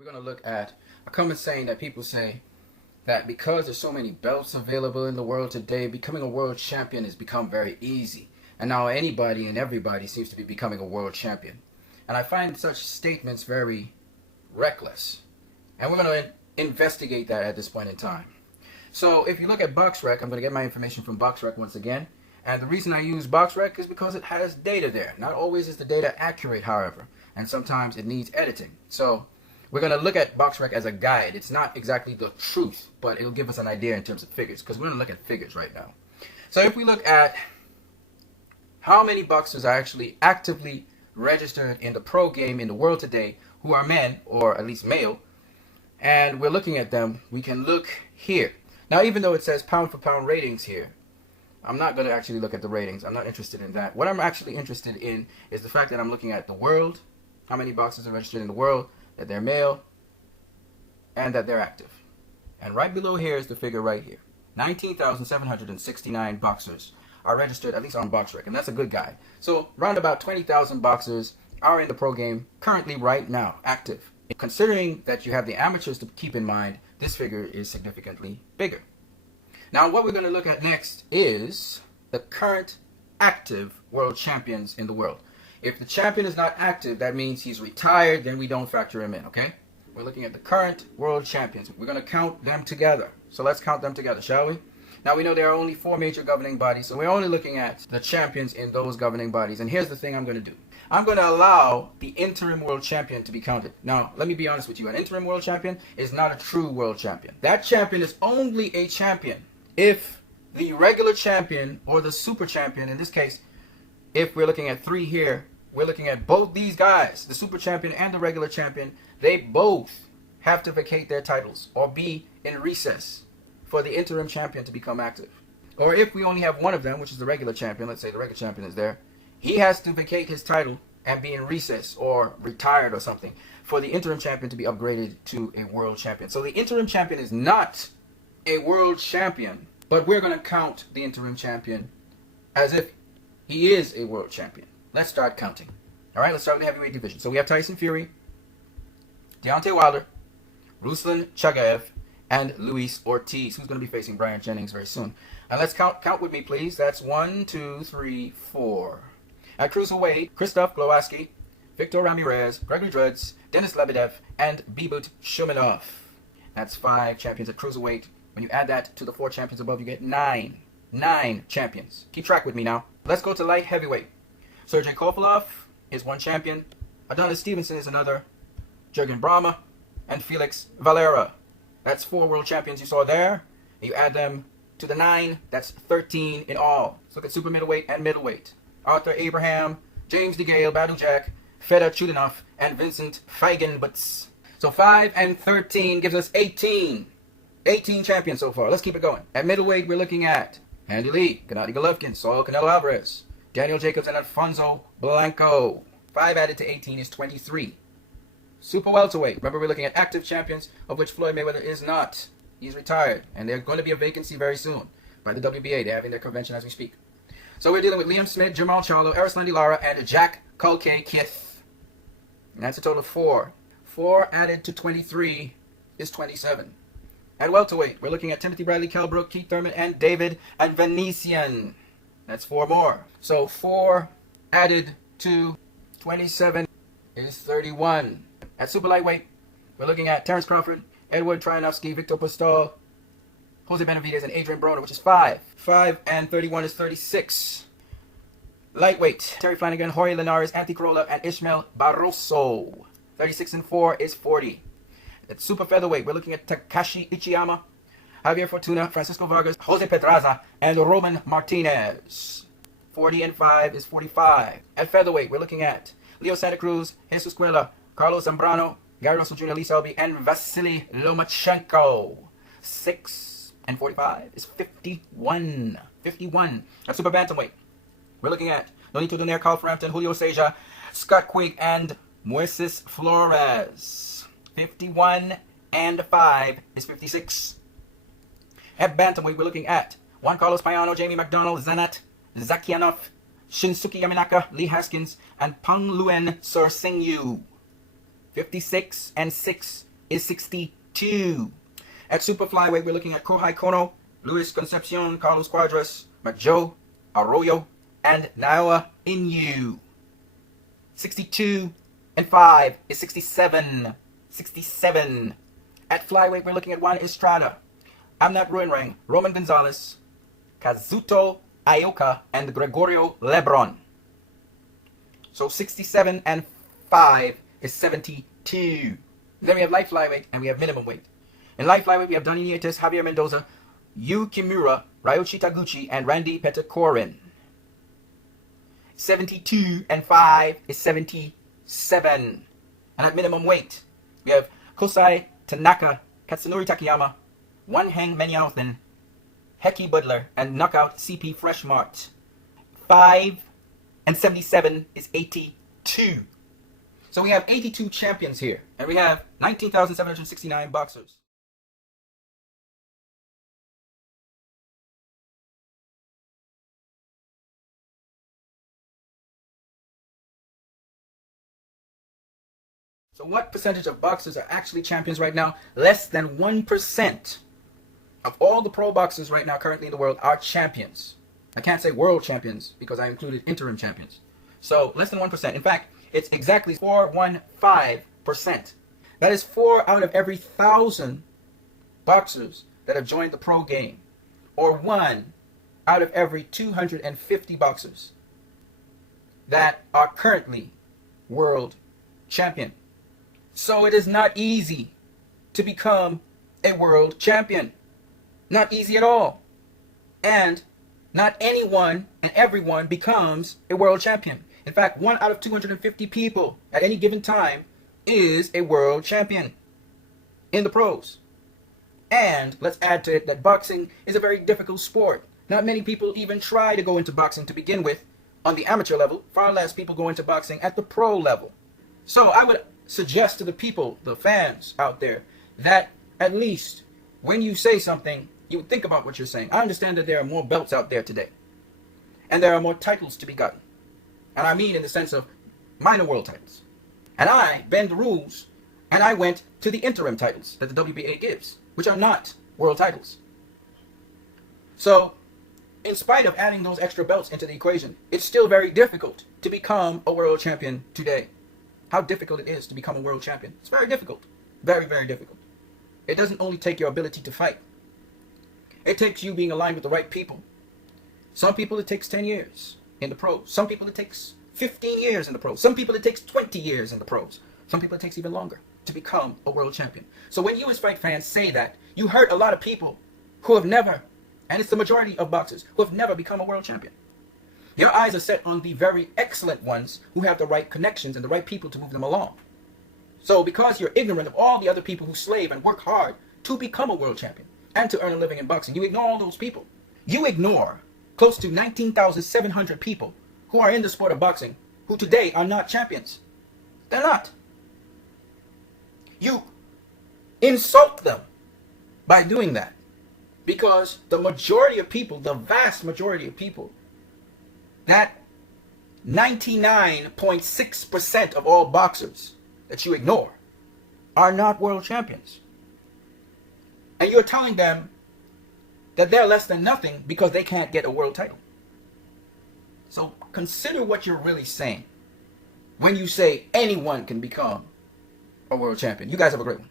We're going to look at a common saying that people say that because there's so many belts available in the world today, becoming a world champion has become very easy. And now anybody and everybody seems to be becoming a world champion. And I find such statements very reckless. And we're going to investigate that at this point in time. So if you look at BoxRec, I'm going to get my information from BoxRec once again. And the reason I use BoxRec is because it has data there. Not always is the data accurate, however. And sometimes it needs editing. So we're going to look at BoxRec as a guide. It's not exactly the truth, but it'll give us an idea in terms of figures, because we're going to look at figures right now. So if we look at how many boxers are actually actively registered in the pro game in the world today who are men, or at least male, and we're looking at them, we can look here. Now, even though it says pound for pound ratings here, I'm not going to actually look at the ratings. I'm not interested in that. What I'm actually interested in is the fact that I'm looking at the world, how many boxers are registered in the world, that they're male, and that they're active. And right below here is the figure right here. 19,769 boxers are registered, at least on BoxRec, and that's a good guide. So round about 20,000 boxers are in the pro game currently right now, active. Considering that you have the amateurs to keep in mind, this figure is significantly bigger. Now what we're going to look at next is the current active world champions in the world. If the champion is not active, that means he's retired, then we don't factor him in, okay? We're looking at the current world champions. We're going to count them together. So let's count them together, shall we? Now we know there are only 4 major governing bodies, so we're only looking at the champions in those governing bodies. And here's the thing I'm going to do. I'm going to allow the interim world champion to be counted. Now, let me be honest with you. An interim world champion is not a true world champion. That champion is only a champion if the regular champion or the super champion, in this case, if we're looking at 3 here, we're looking at both these guys, the super champion and the regular champion, they both have to vacate their titles or be in recess for the interim champion to become active. Or if we only have one of them, which is the regular champion, let's say the regular champion is there, he has to vacate his title and be in recess or retired or something for the interim champion to be upgraded to a world champion. So the interim champion is not a world champion, but we're going to count the interim champion as if he is a world champion. Let's start counting. All right, let's start with the heavyweight division. So we have Tyson Fury, Deontay Wilder, Ruslan Chagaev, and Luis Ortiz, who's going to be facing Brian Jennings very soon. And let's count with me, please. That's 1, 2, 3, 4. At cruiserweight, Krzysztof Glowaski, Victor Ramirez, Gregory Dredz, Denis Lebedev, and Bibut Shumenov. That's 5 champions at cruiserweight. When you add that to the 4 champions above, you get 9. 9 champions. Keep track with me now. Let's go to light heavyweight. Sergey Kovalev is 1 champion. Adonis Stevenson is another. Jürgen Brahma and Felix Valera. That's 4 world champions you saw there. You add them to the 9, that's 13 in all. Let's look at super middleweight and middleweight. Arthur Abraham, James DeGale, Badu Jack, Fedor Chulinov, and Vincent Feigenbutz. So 5 and 13 gives us 18. 18 champions so far. Let's keep it going. At middleweight, we're looking at Andy Lee, Gennady Golovkin, Saul Canelo Alvarez, Daniel Jacobs, and Alfonso Blanco. 5 added to 18 is 23. Super welterweight. Remember, we're looking at active champions, of which Floyd Mayweather is not. He's retired, and there's going to be a vacancy very soon by the WBA. They're having their convention as we speak. So we're dealing with Liam Smith, Jamal Charlo, Erislandy Lara, and Jack Culcay-Kith. And that's a total of 4. 4 added to 23 is 27. At welterweight, we're looking at Timothy Bradley, Kell Brook, Keith Thurman, and David and Venetian. That's 4 more. So 4 added to 27 is 31. At super lightweight, we're looking at Terence Crawford, Edward Traianovsky, Victor Postol, Jose Benavidez, and Adrian Broner, which is 5. 5 and 31 is 36. Lightweight, Terry Flanagan, Jorge Linares, Anthony Corolla, and Ishmael Barroso. 36 and 4 is 40. At super featherweight, we're looking at Takashi Ichiyama, Javier Fortuna, Francisco Vargas, Jose Pedraza, and Roman Martinez. 40 and 5 is 45. At featherweight, we're looking at Leo Santa Cruz, Jesus Cuela, Carlos Zambrano, Gary Russell Jr., Lee Selby, and Vasily Lomachenko. 6 and 45 is 51. 51. At super bantamweight, we're looking at Nonito Donaire, Carl Frampton, Julio Seja, Scott Quigg, and Moises Flores. 51 and 5 is 56. At bantamweight, we're looking at Juan Carlos Payano, Jamie McDonald, Zanat Zakianov, Shinsuke Yamanaka, Lee Haskins, and Pang Luen Sursingyu. 56 and 6 is 62. At super flyweight, we're looking at Kohai Kono, Luis Concepcion, Carlos Cuadras, Majo Arroyo, and Naoya Inoue. 62 and 5 is 67. 67. At flyweight, we're looking at Juan Estrada, Amnat Ruinrang, Roman Gonzalez, Kazuto Ioka, and Gregorio Lebron. So 67 and 5 is 72. Then we have light flyweight and we have minimum weight. In light flyweight, we have Donnie Nietes, Javier Mendoza, Yu Kimura, Ryoichi Taguchi, and Randy Petekorin. 72 and 5 is 77. And at minimum weight, we have Kosai Tanaka, Katsunori Takayama, One Hang Menyaothin, Heki Butler, and Knockout CP Freshmart. 5 and 77 is 82. So we have 82 champions here, and we have 19,769 boxers. So what percentage of boxers are actually champions right now? Less than 1% of all the pro boxers right now currently in the world are champions. I can't say world champions because I included interim champions. So less than 1%. In fact, it's exactly 415%. That is 4 out of every 1,000 boxers that have joined the pro game, or 1 out of every 250 boxers that are currently world champion. So it is not easy to become a world champion. Not easy at all. And not anyone and everyone becomes a world champion. In fact, 1 out of 250 people at any given time is a world champion in the pros. And let's add to it that boxing is a very difficult sport. Not many people even try to go into boxing to begin with on the amateur level. Far less people go into boxing at the pro level. So I would suggest to the people, the fans out there, that at least when you say something, you would think about what you're saying. I understand that there are more belts out there today, and there are more titles to be gotten. And I mean in the sense of minor world titles. And I bend the rules, and I went to the interim titles that the WBA gives, which are not world titles. So, in spite of adding those extra belts into the equation, it's still very difficult to become a world champion today. How difficult it is to become a world champion. It's very difficult. Very, very difficult. It doesn't only take your ability to fight. It takes you being aligned with the right people. Some people it takes 10 years in the pros. Some people it takes 15 years in the pros. Some people it takes 20 years in the pros. Some people it takes even longer to become a world champion. So when you as fight fans say that, you hurt a lot of people who have never, and it's the majority of boxers, who have never become a world champion. Your eyes are set on the very excellent ones who have the right connections and the right people to move them along. So because you're ignorant of all the other people who slave and work hard to become a world champion and to earn a living in boxing, you ignore all those people. You ignore close to 19,700 people who are in the sport of boxing who today are not champions. They're not. You insult them by doing that, because the majority of people, the vast majority of people, that 99.6% of all boxers that you ignore are not world champions. And you're telling them that they're less than nothing because they can't get a world title. So consider what you're really saying when you say anyone can become a world champion. You guys have a great one.